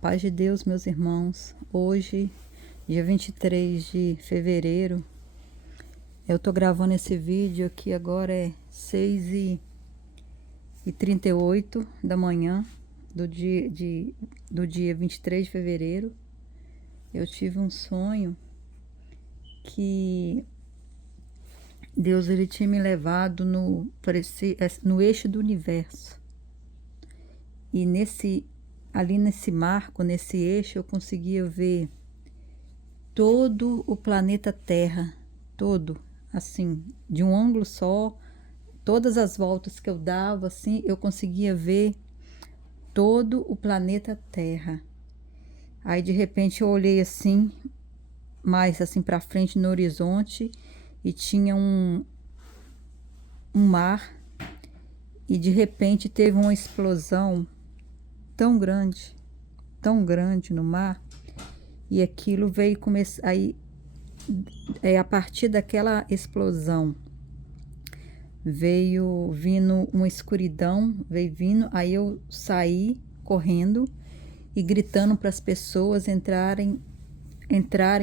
paz de Deus, meus irmãos. Hoje, dia 23 de fevereiro, eu tô gravando esse vídeo aqui agora, é 6h38 da manhã do dia 23 de fevereiro. Eu tive um sonho que Deus ele tinha me levado no eixo do universo. E ali nesse marco, nesse eixo, eu conseguia ver todo o planeta Terra, todo, assim, de um ângulo só, todas as voltas que eu dava, assim, eu conseguia ver todo o planeta Terra. Aí, de repente, eu olhei assim, mais assim para frente no horizonte, e tinha um mar, e de repente teve uma explosão tão grande no mar, e aquilo veio começar aí, a partir daquela explosão veio vindo uma escuridão, aí eu saí correndo e gritando para as pessoas entrarem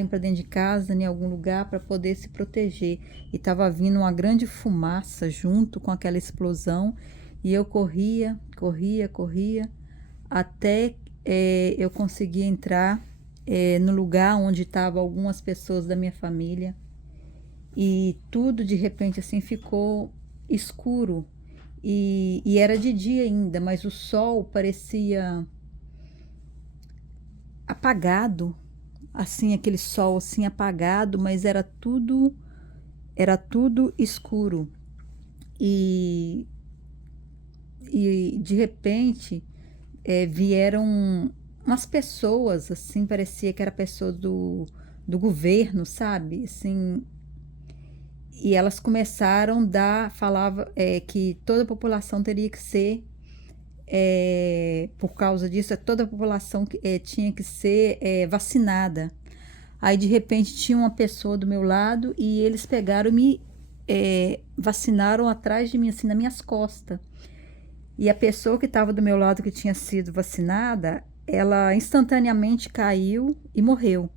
para dentro de casa, em algum lugar, para poder se proteger. E estava vindo uma grande fumaça junto com aquela explosão, e eu corria, até eu conseguir entrar no lugar onde estavam algumas pessoas da minha família, e tudo de repente assim ficou escuro, e era de dia ainda, mas o sol parecia apagado, assim, aquele sol assim apagado, mas era tudo escuro, e de repente vieram umas pessoas, assim, parecia que era pessoas do governo, sabe, assim, e elas começaram falava que toda a população teria que ser, por causa disso, toda a população tinha que ser vacinada. Aí, de repente, tinha uma pessoa do meu lado e eles pegaram e me vacinaram atrás de mim, assim, nas minhas costas. E a pessoa que estava do meu lado, que tinha sido vacinada, ela instantaneamente caiu e morreu.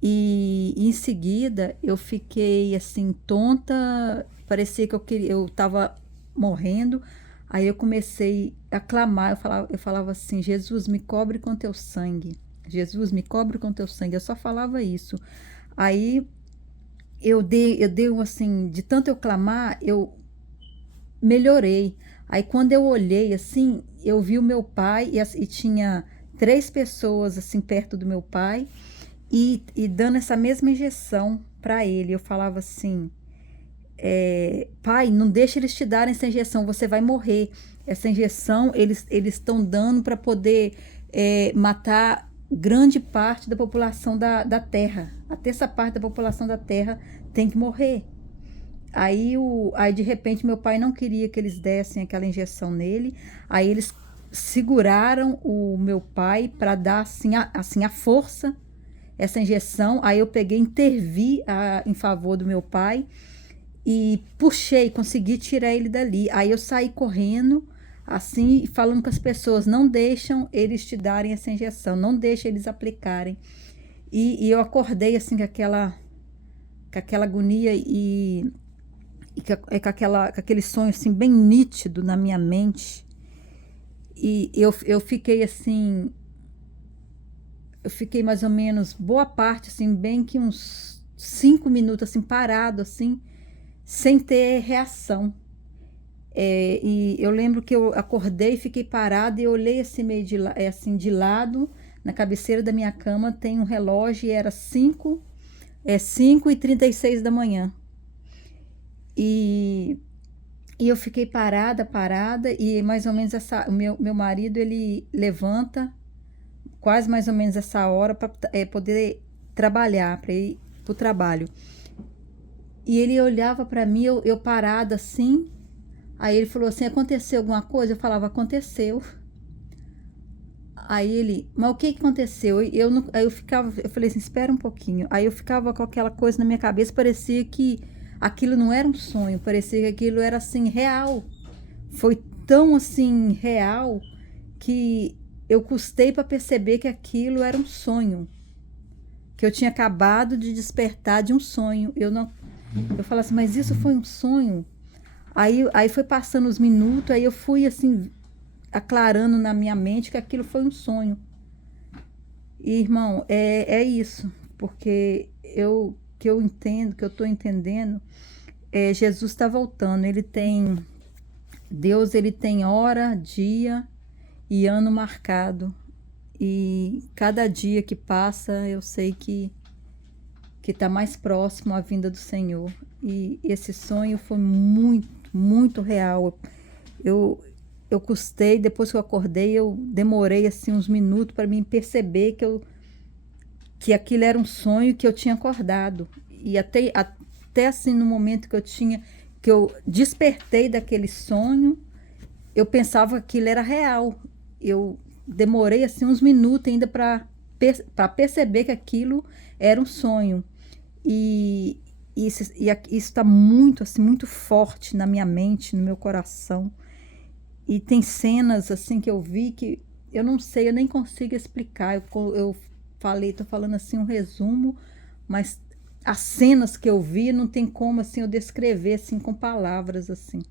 E em seguida eu fiquei assim tonta, parecia que eu estava morrendo. Aí eu comecei a clamar, eu falava assim: Jesus, me cobre com teu sangue. Jesus, me cobre com teu sangue. Eu só falava isso. Aí eu dei assim, de tanto eu clamar, eu melhorei. Aí quando eu olhei assim, eu vi o meu pai e tinha 3 pessoas assim perto do meu pai, e dando essa mesma injeção para ele. Eu falava assim: pai, não deixa eles te darem essa injeção, você vai morrer. Essa injeção eles estão dando para poder matar grande parte da população da Terra. Até essa parte da população da Terra tem que morrer. Aí de repente meu pai não queria que eles dessem aquela injeção nele. Aí eles seguraram o meu pai para dar assim a força essa injeção. Aí eu peguei, intervi em favor do meu pai e puxei, consegui tirar ele dali. Aí eu saí correndo, assim, falando com as pessoas: não deixam eles te darem essa injeção, não deixam eles aplicarem. E eu acordei assim com aquela agonia com aquele sonho assim bem nítido na minha mente. E eu fiquei assim, eu fiquei mais ou menos boa parte, assim, bem que uns 5 minutos, assim, parado, assim, sem ter reação. E eu lembro que eu acordei, fiquei parada e olhei assim, meio assim, de lado. Na cabeceira da minha cama tem um relógio e era 5h36 da manhã. E eu fiquei parada, e mais ou menos o meu marido, ele levanta quase mais ou menos essa hora para poder trabalhar, para ir para o trabalho. E ele olhava para mim, eu parada assim. Aí ele falou assim: aconteceu alguma coisa? Eu falava: aconteceu. Aí ele: mas o que aconteceu? Aí eu falei assim: espera um pouquinho. Aí eu ficava com aquela coisa na minha cabeça, parecia que aquilo não era um sonho, parecia que aquilo era assim real. Foi tão assim real que eu custei para perceber que aquilo era um sonho, que eu tinha acabado de despertar de um sonho. Eu falo assim, mas isso foi um sonho? Aí foi passando os minutos, aí eu fui assim, aclarando na minha mente que aquilo foi um sonho. E, irmão, é isso, porque que eu entendo, que eu estou entendendo, Jesus está voltando. Deus, ele tem hora, dia e ano marcado. E cada dia que passa, eu sei que está mais próximo à vinda do Senhor. E esse sonho foi muito, muito real. Eu custei, depois que eu acordei, eu demorei assim uns minutos para mim perceber que aquilo era um sonho, que eu tinha acordado. E até assim no momento que eu despertei daquele sonho, eu pensava que aquilo era real. Eu demorei assim uns minutos ainda para perceber que aquilo era um sonho. E isso está muito assim, muito forte na minha mente, no meu coração. E tem cenas assim que eu vi que eu não sei, eu nem consigo explicar. Eu tô falando assim um resumo, mas as cenas que eu vi não tem como assim eu descrever assim com palavras assim.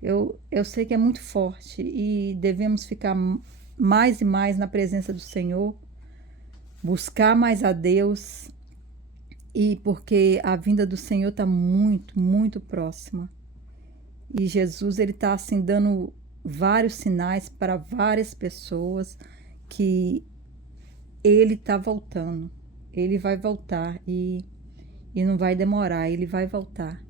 Eu sei que é muito forte e devemos ficar mais e mais na presença do Senhor, buscar mais a Deus, e porque a vinda do Senhor está muito, muito próxima. E Jesus, ele está assim dando vários sinais para várias pessoas que ele está voltando. Ele vai voltar e não vai demorar, ele vai voltar.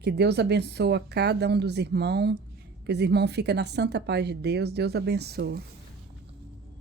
Que Deus abençoe cada um dos irmãos, que os irmãos fiquem na santa paz de Deus. Deus abençoe.